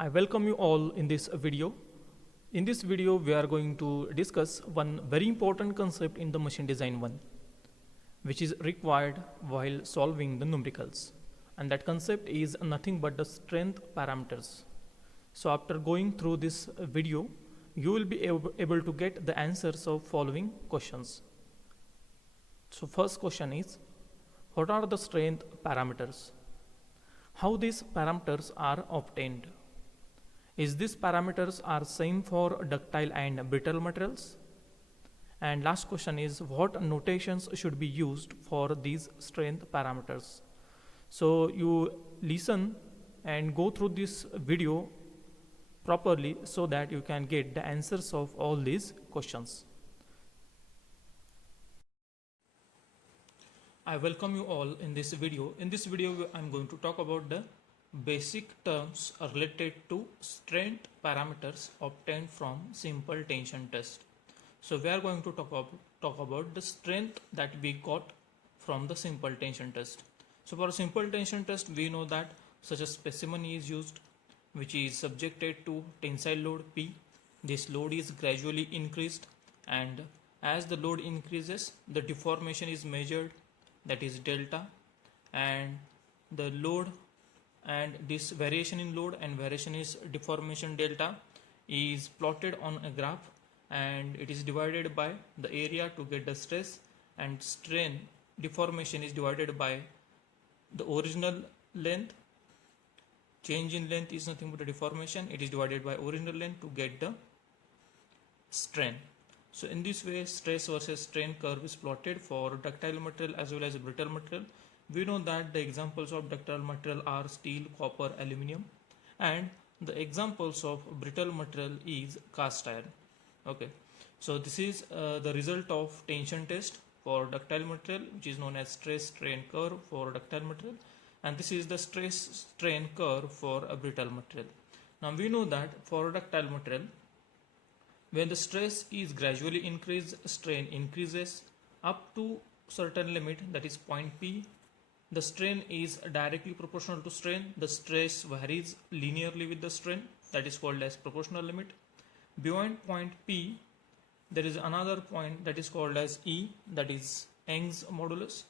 I welcome you all in this video. In this video, we are going to discuss one very important concept in the machine design one, which is required while solving the numericals. And that concept is nothing but the strength parameters. So after going through this video, you will be able to get the answers of following questions. So first question is, what are the strength parameters? How these parameters are obtained? Is these parameters are same for ductile and brittle materials? And last question is, what notations should be used for these strength parameters? So you listen and go through this video properly so that you can get the answers of all these questions. I welcome you all in this video. In this video, I'm going to talk about the basic terms related to strength parameters obtained from simple tension test. So we are going to talk about the strength that we got from the simple tension test. So for a simple tension test, we know that such a specimen is used which is subjected to tensile load P. This load is gradually increased, and as the load increases, the deformation is measured, that is delta, and the load and this variation in load and variation is deformation delta is plotted on a graph, and it is divided by the area to get the stress, and strain deformation is divided by the original length. Change in length is nothing but a deformation. It is divided by original length to get the strain. So in this way, stress versus strain curve is plotted for ductile material as well as brittle material. We know that the examples of ductile material are steel, copper, aluminum, and the examples of brittle material is cast iron. Okay, so this is the result of tension test for ductile material, which is known as stress strain curve for ductile material, and this is the stress strain curve for a brittle material. Now we know that for ductile material, when the stress is gradually increased, strain increases up to certain limit, that is point P. The strain is directly proportional to strain. The stress varies linearly with the strain, that is called as proportional limit. Beyond point P, there is another point that is called as E, that is Young's modulus.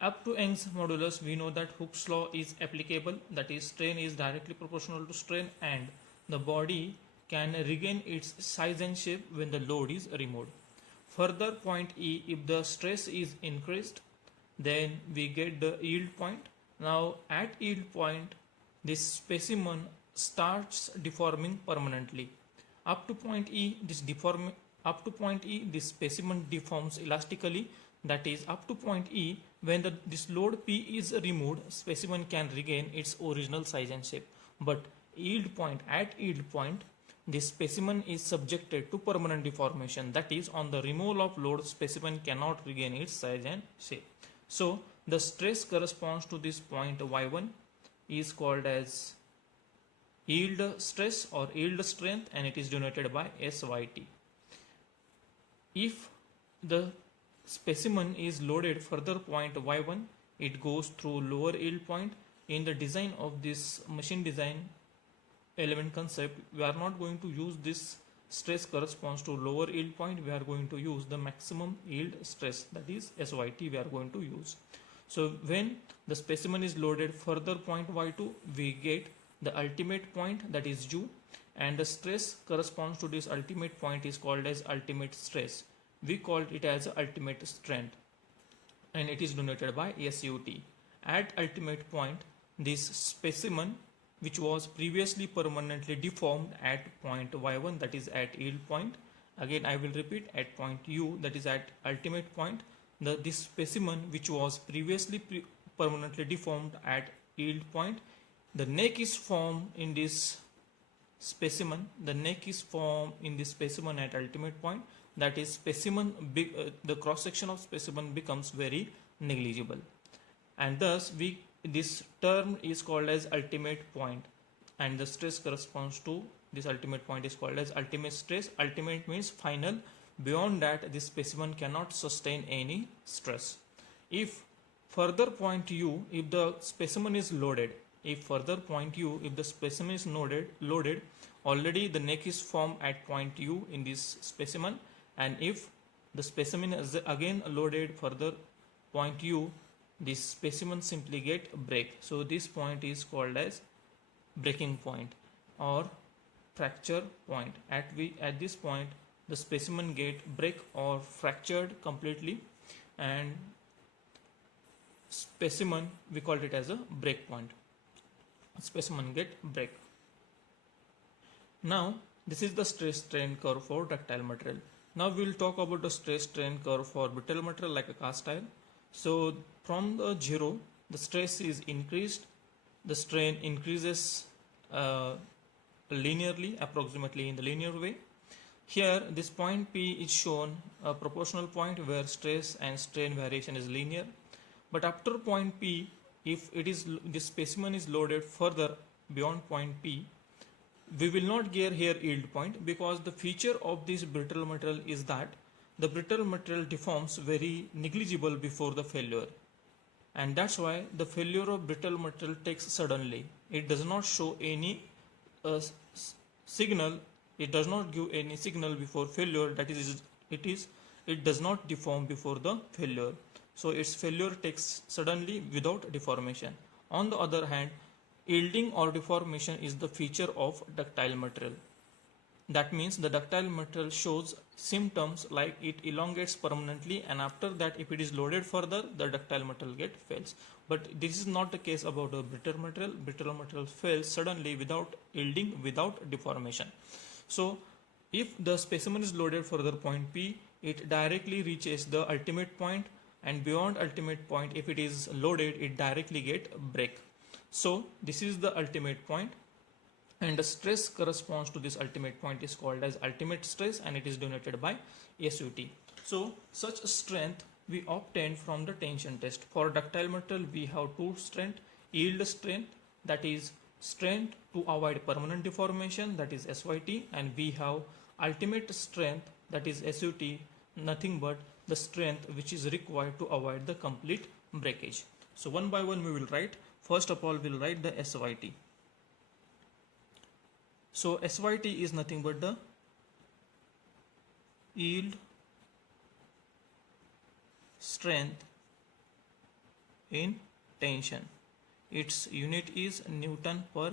Up to Young's modulus, we know that Hooke's law is applicable, that is strain is directly proportional to strain, and the body can regain its size and shape when the load is removed. Further, point E, if the stress is increased, then we get the yield point. Now at yield point, this specimen starts deforming permanently. Up to point E, this specimen deforms elastically. That is, up to point E, when this load P is removed, specimen can regain its original size and shape. But at yield point, this specimen is subjected to permanent deformation. That is, on the removal of load, specimen cannot regain its size and shape. So the stress corresponds to this point Y1 is called as yield stress or yield strength, and it is denoted by SYT. If the specimen is loaded further point Y1, it goes through lower yield point. In the design of this machine design element concept, we are not going to use this stress corresponds to lower yield point. We are going to use the maximum yield stress, that is SYT we are going to use. So when the specimen is loaded further point Y2, we get the ultimate point, that is U, and the stress corresponds to this ultimate point is called as ultimate stress. We called it as ultimate strength, and it is denoted by SUT. At ultimate point, this specimen which was previously permanently deformed at point Y1, that is at yield point. Again, I will repeat, at point U, that is at ultimate point, this specimen which was previously permanently deformed at yield point, the neck is formed in this specimen. The neck is formed in this specimen at ultimate point. That is, the cross section of specimen becomes very negligible, and thus this term is called as ultimate point, and the stress corresponds to this ultimate point is called as ultimate stress. Ultimate means final. Beyond that, this specimen cannot sustain any stress. If further point U, if the specimen is loaded if further point U, if the specimen is loaded, already the neck is formed at point U in this specimen, and if the specimen is again loaded further point U, this specimen simply get break. So this point is called as breaking point or fracture point. At this point the specimen get break or fractured completely, and specimen we called it as a break point. Specimen get break. Now this is the stress strain curve for ductile material. Now we will talk about the stress strain curve for brittle material like a cast iron. So from the 0 the stress is increased, the strain increases linearly, approximately in the linear way. Here this point P is shown a proportional point where stress and strain variation is linear, but after point P, if this specimen is loaded further beyond point P, we will not get here yield point, because the feature of this brittle material is that the brittle material deforms very negligible before the failure, and that's why the failure of brittle material takes suddenly. It does not show any signal, it does not give any signal before failure, that is it does not deform before the failure. So its failure takes suddenly without deformation. On the other hand, yielding or deformation is the feature of ductile material. That means the ductile material shows symptoms like it elongates permanently, and after that if it is loaded further the ductile material fails. But this is not the case about the brittle material. Brittle material fails suddenly without yielding, without deformation. So if the specimen is loaded further point P, it directly reaches the ultimate point, and beyond ultimate point if it is loaded it directly get break. So this is the ultimate point, and the stress corresponds to this ultimate point is called as ultimate stress, and it is denoted by SUT. So such strength we obtain from the tension test. For ductile material we have two strength: yield strength, that is strength to avoid permanent deformation, that is SYT, and we have ultimate strength, that is SUT, nothing but the strength which is required to avoid the complete breakage. So one by one we will write. First of all we will write the SYT. So SYT is nothing but the yield strength in tension. Its unit is Newton per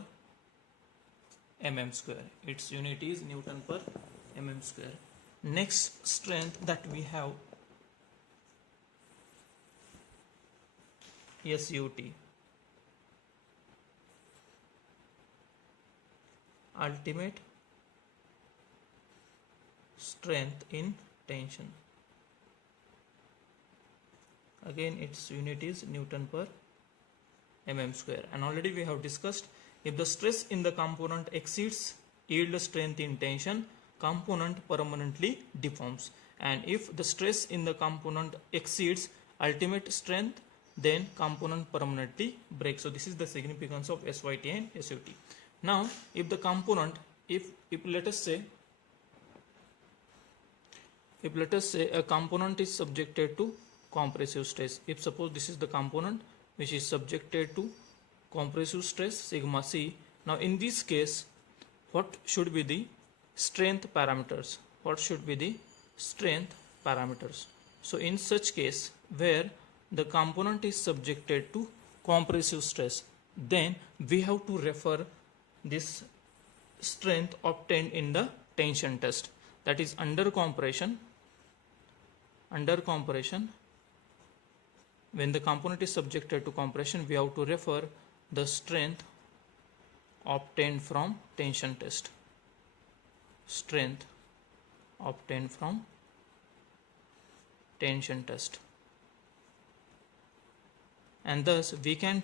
mm square. Its unit is Newton per mm square. Next strength that we have SUT, ultimate strength in tension. Again its unit is Newton per mm square, and already we have discussed, if the stress in the component exceeds yield strength in tension, component permanently deforms, and if the stress in the component exceeds ultimate strength, then component permanently breaks. So this is the significance of SYT and SUT. Now if the component, if let us say a component is subjected to compressive stress, if suppose this is the component which is subjected to compressive stress sigma c, now in this case what should be the strength parameters? What should be the strength parameters? So in such case where the component is subjected to compressive stress, then we have to refer this strength obtained in the tension test, that is under compression, when the component is subjected to compression we have to refer the strength obtained from tension test, strength obtained from tension test, and thus we can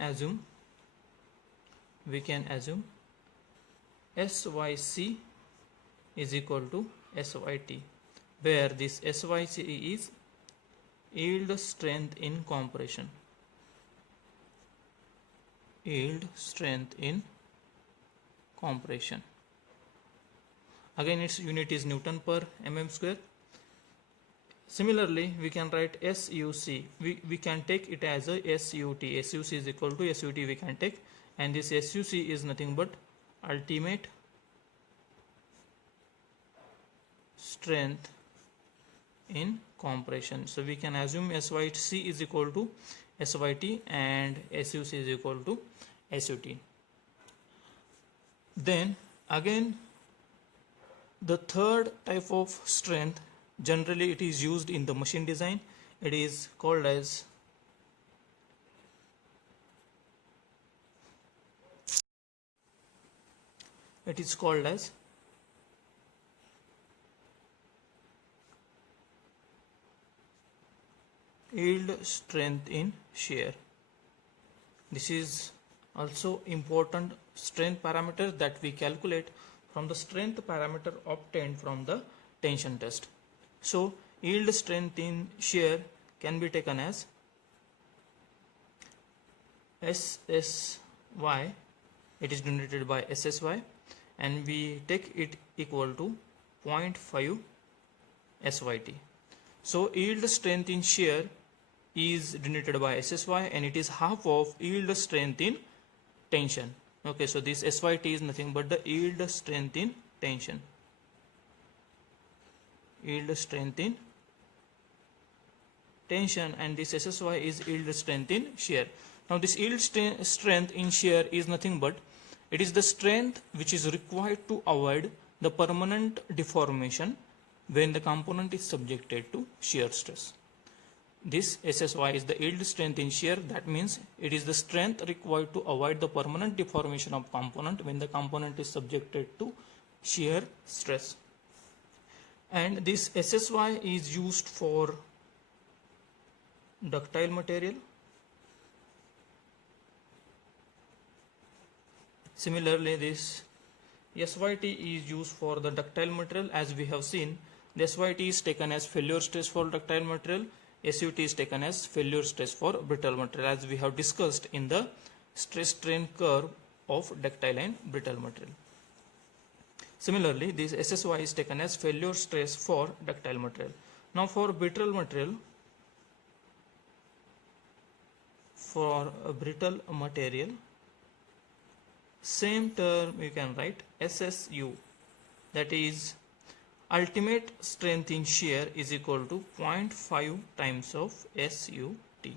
assume SYC is equal to SYT, where this SYC is yield strength in compression, yield strength in compression. Again its unit is Newton per mm square. Similarly, we can write SUC. We can take it as a SUT. SUC is equal to SUT we can take, and this SUC is nothing but ultimate strength in compression. So we can assume SYC is equal to SYT and SUC is equal to SUT. Then again, the third type of strength, generally it is used in the machine design. It is called as yield strength in shear. This is also important strength parameter that we calculate from the strength parameter obtained from the tension test. So yield strength in shear can be taken as SSY, it is denoted by SSY, and we take it equal to 0.5 SYT. So yield strength in shear is denoted by SSY, and it is half of yield strength in tension. Okay, so this SYT is nothing but the yield strength in tension. Yield strength in tension, and this SSY is yield strength in shear. Now this yield strength in shear is nothing but it is the strength which is required to avoid the permanent deformation when the component is subjected to shear stress. This SSY is the yield strength in shear. That means it is the strength required to avoid the permanent deformation of component when the component is subjected to shear stress. And this SSY is used for ductile material. Similarly, this SYT is used for the ductile material. As we have seen, the SYT is taken as failure stress for ductile material. SUT is taken as failure stress for brittle material, as we have discussed in the stress strain curve of ductile and brittle material. Similarly, this SSY is taken as failure stress for ductile material. Now for brittle material, same term you can write SSU, that is ultimate strength in shear is equal to 0.5 times of SUT.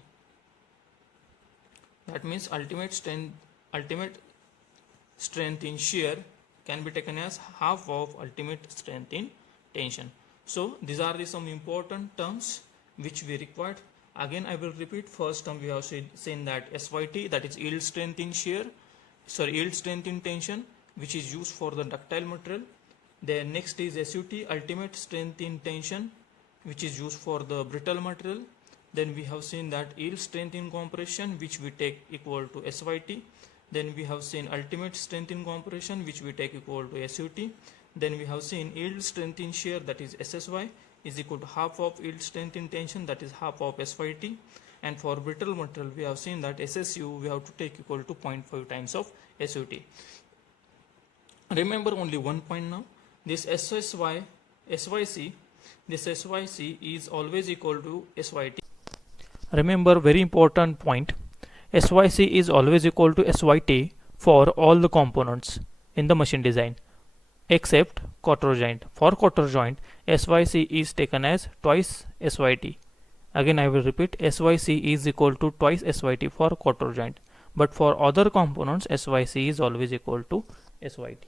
That means ultimate strength in shear can be taken as half of ultimate strength in tension. So these are some important terms which we required. Again I will repeat. First term we have seen that SYT, that is yield strength in tension, which is used for the ductile material. Then next is SUT, ultimate strength in tension, which is used for the brittle material. Then we have seen that yield strength in compression, which we take equal to SYT. Then we have seen ultimate strength in compression, which we take equal to SUT. Then we have seen yield strength in shear, that is SSY, is equal to half of yield strength in tension, that is half of SYT. And for brittle material, we have seen that SSU we have to take equal to 0.5 times of SUT. Remember only one point now. This SYC is always equal to SYT. Remember, very important point. SYC is always equal to SYT for all the components in the machine design except cotter joint. For cotter joint, SYC is taken as twice SYT. Again I will repeat, SYC is equal to twice SYT for cotter joint, but for other components SYC is always equal to SYT.